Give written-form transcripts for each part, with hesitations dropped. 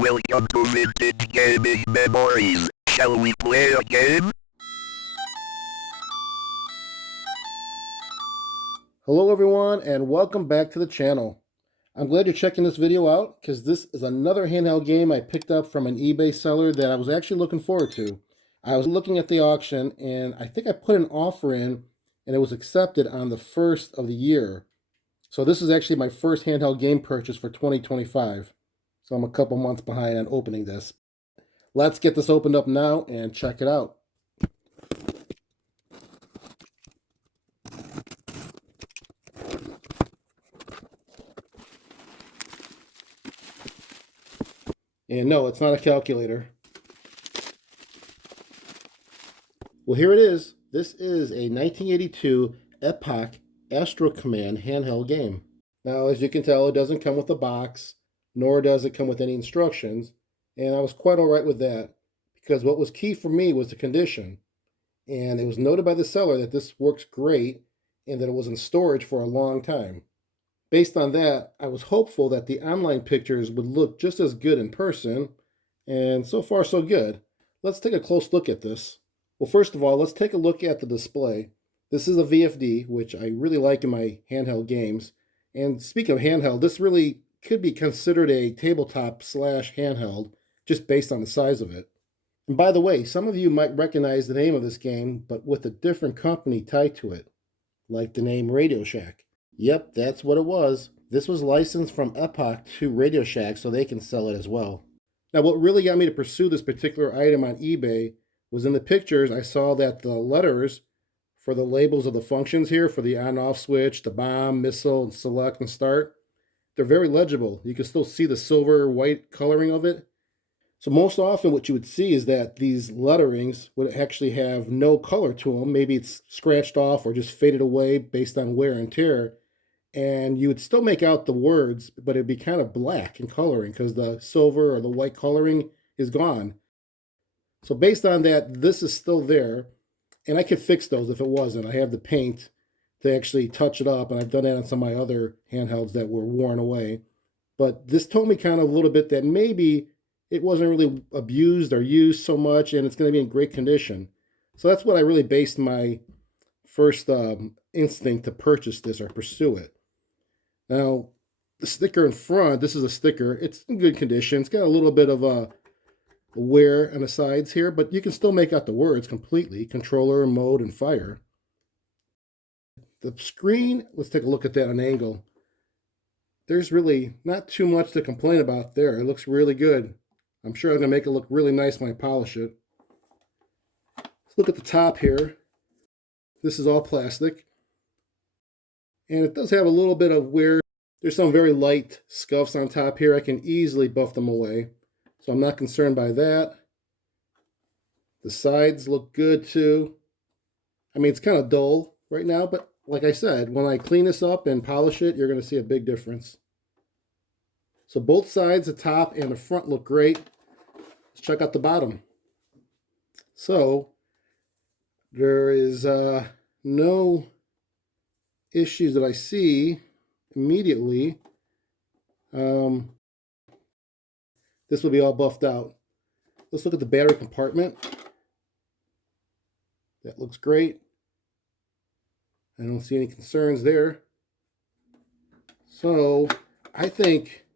Welcome to Vintage Gaming Memories. Shall we play a game? Hello everyone and welcome back to the channel. I'm glad you're checking this video out because this is another handheld game I picked up from an eBay seller that I was actually looking forward to. I was looking at the auction and I think I put an offer in and it was accepted on the 1st of the year. So this is actually my first handheld game purchase for 2025. So I'm a couple months behind on opening this. Let's get this opened up now and check it out. And no, it's not a calculator. Well, here it is. This is a 1982 Epoch Astro Command handheld game. Now, as you can tell, it doesn't come with a box, nor does it come with any instructions. And I was quite all right with that, because what was key for me was the condition. And it was noted by the seller that this works great and that it was in storage for a long time. Based on that, I was hopeful that the online pictures would look just as good in person, and so far so good. Let's take a close look at this. Well, first of all, let's take a look at the display. This is a VFD, which I really like in my handheld games. And speaking of handheld, this really could be considered a tabletop slash handheld, just based on the size of it. And by the way, some of you might recognize the name of this game, but with a different company tied to it, like the name Radio Shack. Yep, that's what it was. This was licensed from Epoch to Radio Shack so they can sell it as well. Now, what really got me to pursue this particular item on eBay was in the pictures I saw that the letters for the labels of the functions here, for the on-off switch, the bomb, missile, and select and start, they're very legible. You can still see the silver-white coloring of it. So most often what you would see is that these letterings would actually have no color to them. Maybe it's scratched off or just faded away based on wear and tear. And you would still make out the words, but it'd be kind of black in coloring because the silver or the white coloring is gone. So based on that, this is still there. And I could fix those if it wasn't. I have the paint to actually touch it up, and I've done that on some of my other handhelds that were worn away. But this told me kind of a little bit that maybe it wasn't really abused or used so much, and it's going to be in great condition. So that's what I really based my first instinct to purchase this or pursue it. Now, the sticker in front, this is a sticker. It's in good condition. It's got a little bit of a wear on the sides here, but you can still make out the words completely. Controller, mode, and fire. The screen, let's take a look at that on angle. There's really not too much to complain about there. It looks really good. I'm sure I'm going to make it look really nice when I polish it. Let's look at the top here. This is all plastic. And it does have a little bit of wear. There's some very light scuffs on top here. I can easily buff them away. So I'm not concerned by that. The sides look good too. I mean, it's kind of dull right now, but like I said, when I clean this up and polish it, you're going to see a big difference. So both sides, the top and the front, look great. Let's check out the bottom. So there is no issues that I see immediately. This will be all buffed out. Let's look at the battery compartment. That looks great. I don't see any concerns there. So I think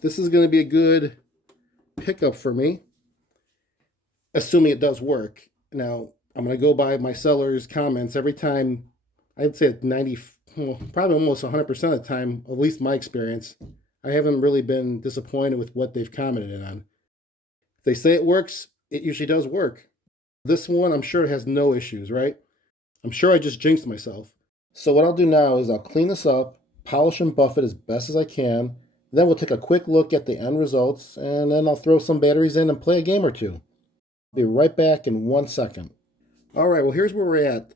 this is going to be a good pickup for me, assuming it does work. Now, I'm going to go by my seller's comments every time. I'd say 90, well, probably almost 100% of the time, at least my experience, I haven't really been disappointed with what they've commented on. If they say it works, it usually does work. This one, I'm sure it has no issues, right? I'm sure I just jinxed myself. So what I'll do now is I'll clean this up, polish and buff it as best as I can. Then we'll take a quick look at the end results, and then I'll throw some batteries in and play a game or two. I'll be right back in 1 second. All right, well, here's where we're at.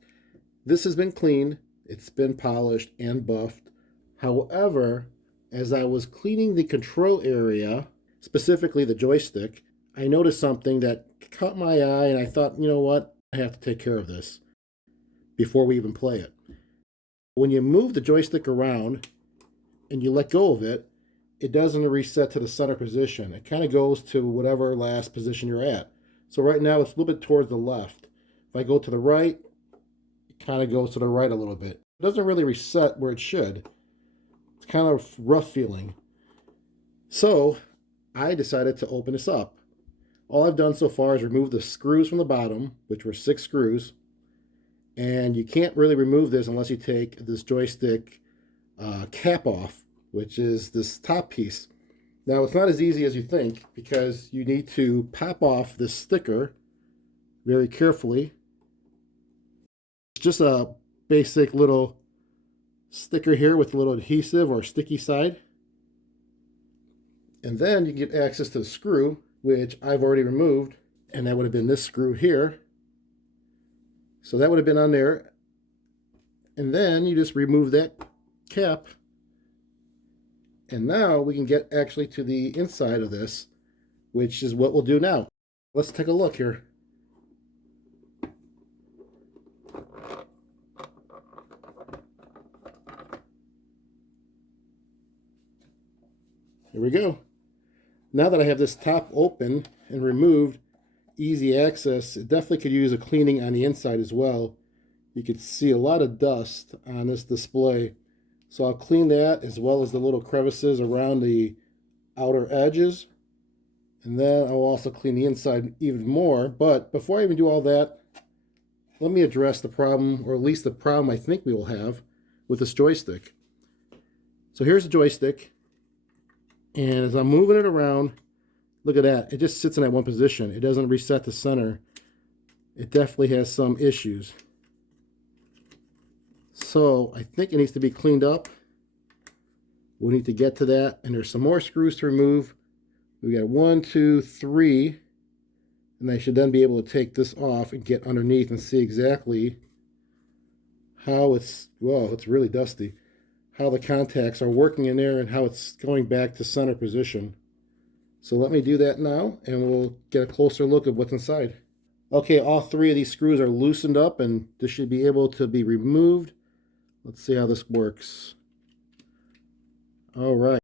This has been cleaned, it's been polished and buffed. However, as I was cleaning the control area, specifically the joystick, I noticed something that caught my eye, and I thought, you know what, I have to take care of this before we even play it. When you move the joystick around and you let go of it, it doesn't reset to the center position. It kind of goes to whatever last position you're at. So right now it's a little bit towards the left. If I go to the right, it kind of goes to the right a little bit. It doesn't really reset where it should. It's kind of rough feeling. So I decided to open this up. All I've done so far is remove the screws from the bottom, which were 6 screws. And you can't really remove this unless you take this joystick cap off, which is this top piece. Now, it's not as easy as you think because you need to pop off this sticker very carefully. It's just a basic little sticker here with a little adhesive or sticky side. And then you get access to the screw, which I've already removed, and that would have been this screw here. So that would have been on there. And then you just remove that cap. And now we can get actually to the inside of this, which is what we'll do now. Let's take a look here. Here we go. Now that I have this top open and removed, easy access, it definitely could use a cleaning on the inside as well. You could see a lot of dust on this display. So I'll clean that as well as the little crevices around the outer edges. And then I'll also clean the inside even more. But before I even do all that, let me address the problem, or at least the problem I think we will have with this joystick. So here's the joystick. And as I'm moving it around, look at that. It just sits in that one position. It doesn't reset to center. It definitely has some issues. So I think it needs to be cleaned up. We'll need to get to that. And there's some more screws to remove. We got 1, 2, 3. And I should then be able to take this off and get underneath and see exactly how it's, well, it's really dusty, how the contacts are working in there and how it's going back to center position. So let me do that now, and we'll get a closer look at what's inside. Okay, all 3 of these screws are loosened up, and this should be able to be removed. Let's see how this works. All right.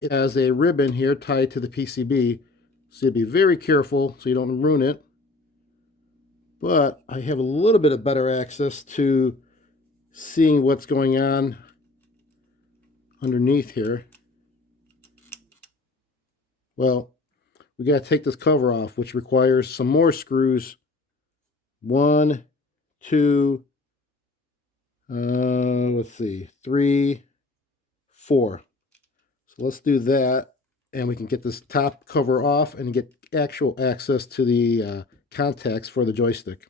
It has a ribbon here tied to the PCB, so be very careful so you don't ruin it. But I have a little bit of better access to seeing what's going on underneath here. Well, we got to take this cover off, which requires some more screws. 1, 2, let's see, 3, 4. So let's do that, and we can get this top cover off and get actual access to the contacts for the joystick.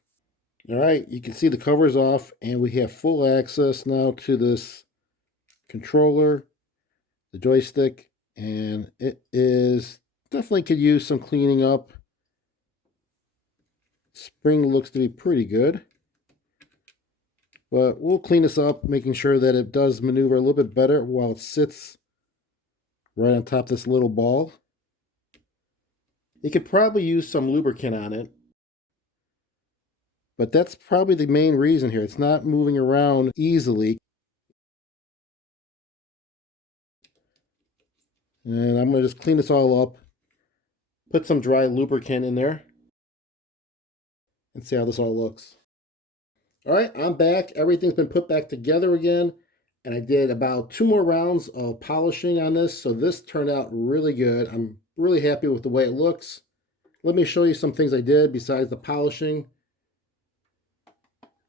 All right, you can see the cover's off, and we have full access now to this controller, the joystick, and it is definitely could use some cleaning up. Spring looks to be pretty good, but we'll clean this up, making sure that it does maneuver a little bit better while it sits right on top of this little ball. You could probably use some lubricant on it, but that's probably the main reason here. It's not moving around easily. And I'm going to just clean this all up, put some dry lubricant in there, and see how this all looks. All right, I'm back. Everything's been put back together again, and I did about 2 more rounds of polishing on this, so this turned out really good. I'm really happy with the way it looks. Let me show you some things I did besides the polishing.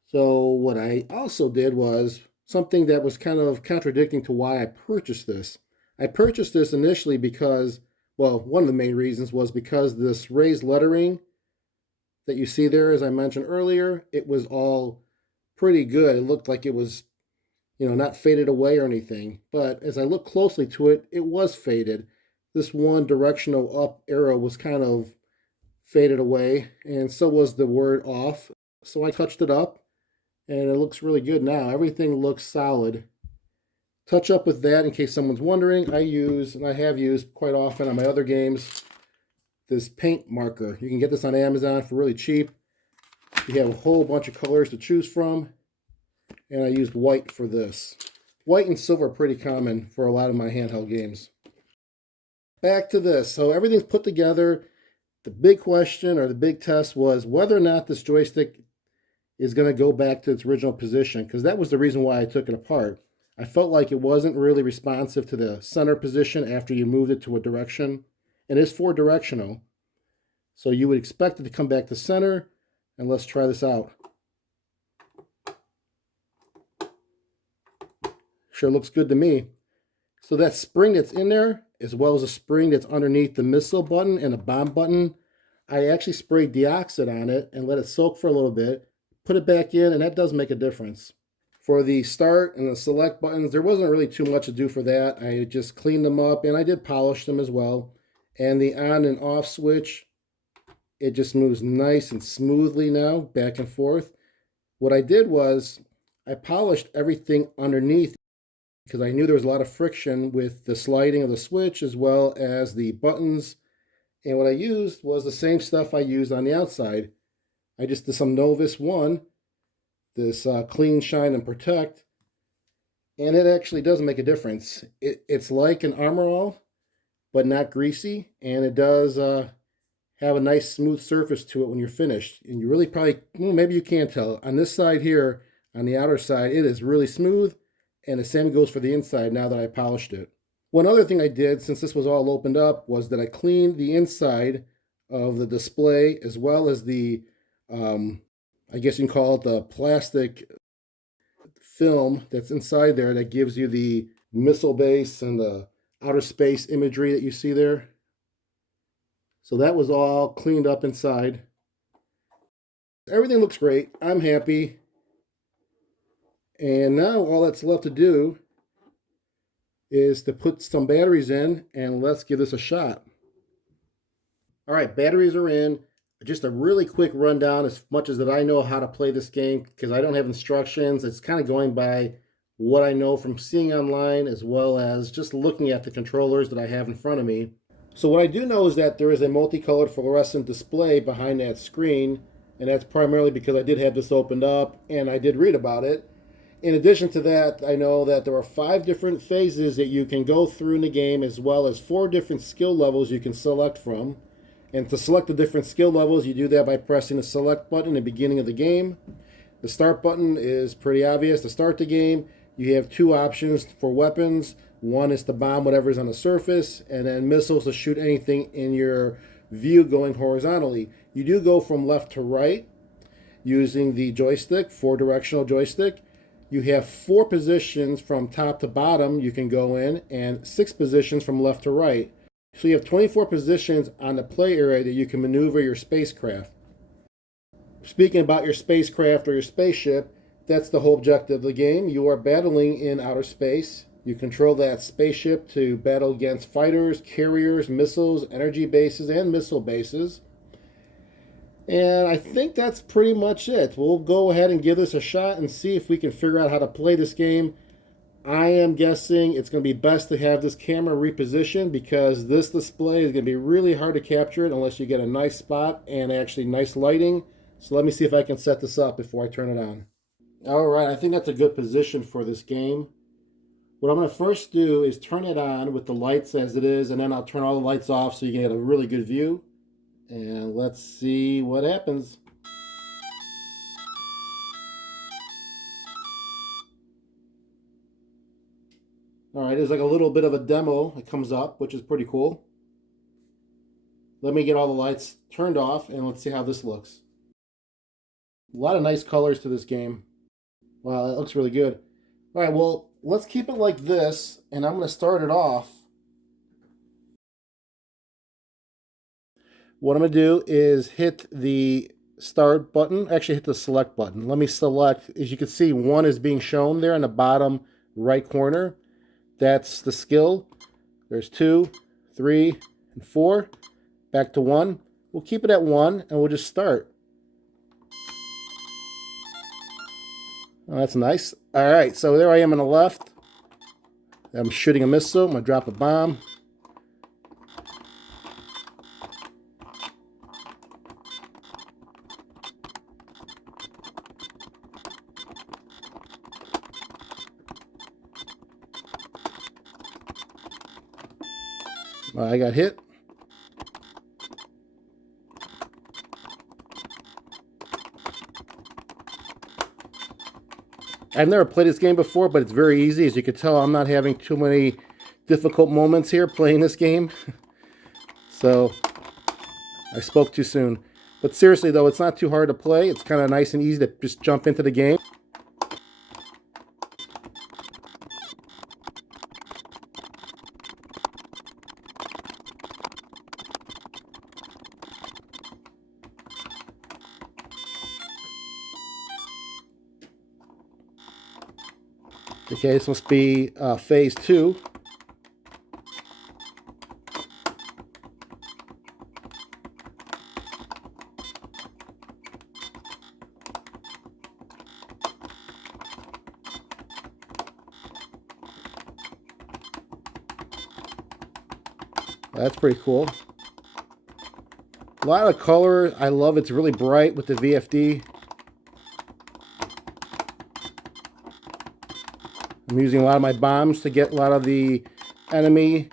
So what I also did was something that was kind of contradicting to why I purchased this. I purchased this initially because, well, one of the main reasons was because this raised lettering that you see there, as I mentioned earlier, it was all pretty good. It looked like it was, not faded away or anything. But as I looked closely to it, it was faded. This one directional up arrow was kind of faded away, and so was the word off. So I touched it up, and it looks really good now. Everything looks solid. Touch up with that in case someone's wondering. I use, and I have used quite often on my other games, this paint marker. You can get this on Amazon for really cheap. You have a whole bunch of colors to choose from, and I used white for this. White and silver are pretty common for a lot of my handheld games. back to this. So everything's put together. The big question or the big test was whether or not this joystick is going to go back to its original position, because that was the reason why I took it apart. I felt like it wasn't really responsive to the center position after you moved it to a direction. It is 4-directional, so you would expect it to come back to center. And let's try this out. Sure looks good to me. So that spring that's in there, as well as a spring that's underneath the missile button and a bomb button, I actually sprayed deoxit on it and let it soak for a little bit, put it back in, and that does make a difference. For the start and the select buttons, there wasn't really too much to do for that. I just cleaned them up, and I did polish them as well. And the on and off switch, it just moves nice and smoothly now, back and forth. What I did was I polished everything underneath because I knew there was a lot of friction with the sliding of the switch as well as the buttons. And what I used was the same stuff I used on the outside. I just did some Novus 1, this Clean, Shine, and Protect, and it actually does make a difference. It's like an Armor All, but not greasy, and it does have a nice smooth surface to it when you're finished. And you really probably, well, maybe you can't tell. On this side here, on the outer side, it is really smooth, and the same goes for the inside now that I polished it. One other thing I did, since this was all opened up, was that I cleaned the inside of the display as well as the, I guess you can call it the plastic film that's inside there that gives you the missile base and the outer space imagery that you see there. So that was all cleaned up inside. Everything looks great. I'm happy. And now all that's left to do is to put some batteries in, and let's give this a shot. All right, batteries are in. Just a really quick rundown, as much as that I know how to play this game, because I don't have instructions. It's kind of going by what I know from seeing online as well as just looking at the controllers that I have in front of me. So what I do know is that there is a multicolored fluorescent display behind that screen, and that's primarily because I did have this opened up and I did read about it. In addition to that, I know that there are 5 different phases that you can go through in the game, as well as 4 different skill levels you can select from. And to select the different skill levels, you do that by pressing the select button in the beginning of the game. The start button is pretty obvious. To start the game, you have 2 options for weapons. One is to bomb whatever's on the surface, and then missiles to shoot anything in your view going horizontally. You do go from left to right using the joystick, 4-directional joystick. You have 4 positions from top to bottom you can go in, and 6 positions from left to right. So you have 24 positions on the play area that you can maneuver your spacecraft. Speaking about your spacecraft or your spaceship, that's the whole objective of the game. You are battling in outer space. You control that spaceship to battle against fighters, carriers, missiles, energy bases, and missile bases. And I think that's pretty much it. We'll go ahead and give this a shot and see if we can figure out how to play this game. I am guessing it's going to be best to have this camera repositioned, because this display is going to be really hard to capture it unless you get a nice spot and actually nice lighting. So let me see if I can set this up before I turn it on. All right, I think that's a good position for this game. What I'm going to first do is turn it on with the lights as it is, and then I'll turn all the lights off so you can get a really good view. And let's see what happens. All right, there's like a little bit of a demo that comes up, which is pretty cool. Let me get all the lights turned off, and let's see how this looks. A lot of nice colors to this game. Wow, that looks really good. All right, well, let's keep it like this, and I'm going to start it off. What I'm going to do is hit the start button, actually hit the select button. Let me select, as you can see, 1 is being shown there in the bottom right corner. That's the skill. There's 2, 3, and 4. Back to 1. We'll keep it at 1, and we'll just start. Oh, that's nice. All right, so there I am on the left. I'm shooting a missile. I'm going to drop a bomb. I got hit. I've never played this game before, but it's very easy. As you can tell, I'm not having too many difficult moments here playing this game. So, I spoke too soon. But seriously though, it's not too hard to play. It's kind of nice and easy to just jump into the game. Okay, this must be phase 2. That's pretty cool. A lot of color. I love it. It's really bright with the VFD. I'm using a lot of my bombs to get a lot of the enemy.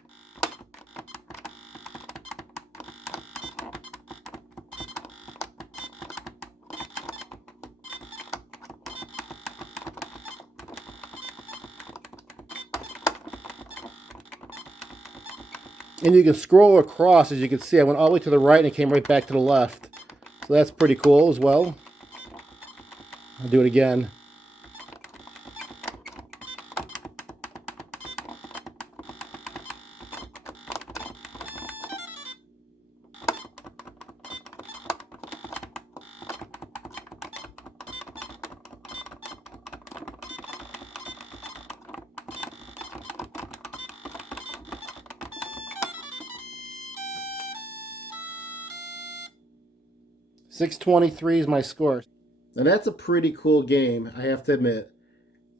And you can scroll across. As you can see, I went all the way to the right and it came right back to the left. So that's pretty cool as well. I'll do it again. .623 is my score. And that's a pretty cool game, I have to admit.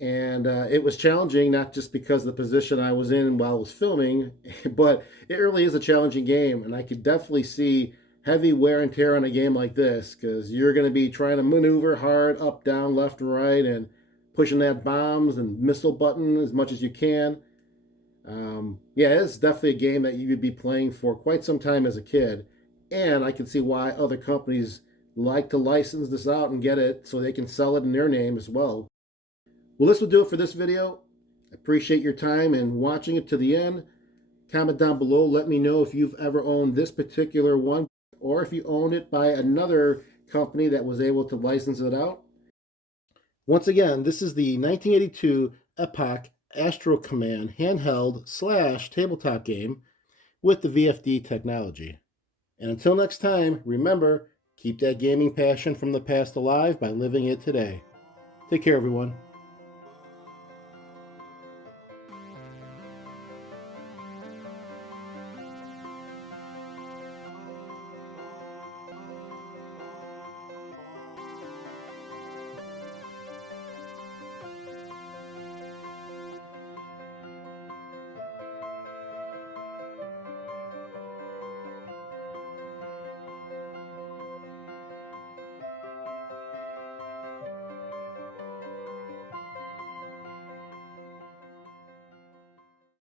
And it was challenging, not just because of the position I was in while I was filming, but it really is a challenging game. And I could definitely see heavy wear and tear on a game like this, because you're going to be trying to maneuver hard, up, down, left, and right, and pushing that bombs and missile button as much as you can. Yeah, it's definitely a game that you could be playing for quite some time as a kid. And I can see why other companies like to license this out and get it so they can sell it in their name as well. Well, this will do it for this video. I appreciate your time and watching it to the end. Comment down below. Let me know if you've ever owned this particular one or if you owned it by another company that was able to license it out. Once again, this is the 1982 Epoch Astro Command handheld / tabletop game with the VFD technology. And until next time, remember, keep that gaming passion from the past alive by living it today. Take care, everyone.